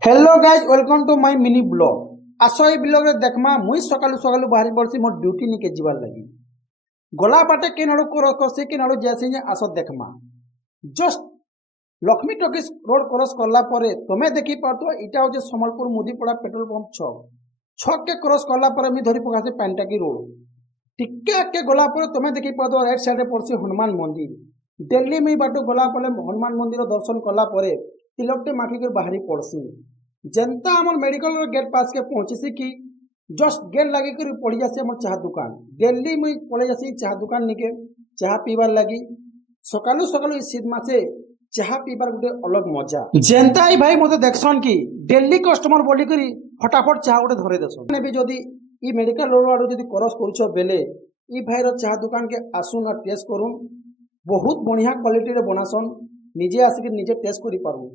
Hello guys welcome to my mini blog आस ये blog रे देखमा मुई सकालू सकालू बाहरी पड़सी मोर ड्यूटी निके जीवार लगी गला बाटे के नड़ो क्रॉस के नड़ो जैसे आस देखमा just Lakshmi talkies road cross करला परे तमे देखि पातो इटा होजे समलपुर मुदीपड़ा पेट्रोल पंप छक के क्रॉस करला परे मी धरी पकासे पानटाकी रोड टिक्के आके गला परे तमे देखि पातो राइट साइड रे पड़सी हनुमान मंदिर दिल्ली में बाटो गला परे हनुमान मंदिर दर्शन करला परे तिलकटे माखी कर बाहरी पड़सी जनता आम मेडिकल गेट पास के पहुंची कि जस्ट गेट लगे कर पड़ी जासी आम चाह दुकान डेली मुई पड़े जासी चाह दुकान निके चाह पीबार लगी सकालू सकालू शीत मासे चाह पीबार गोटे अलग मजा जनता ही भाई मत देखसन कि डेली कस्टमर बोली करी फटाफट चाह गोटे धरे देसन भी जदि ई मेडिकल रोड आड़ू जदि क्रॉस करूछ बेले ई भाई रो चाह दुकान के आसुन और टेस्ट करूँ बहुत बढ़िया क्वालिटी रे बनासन निजे आसिक निजे टेस्ट करि पारू।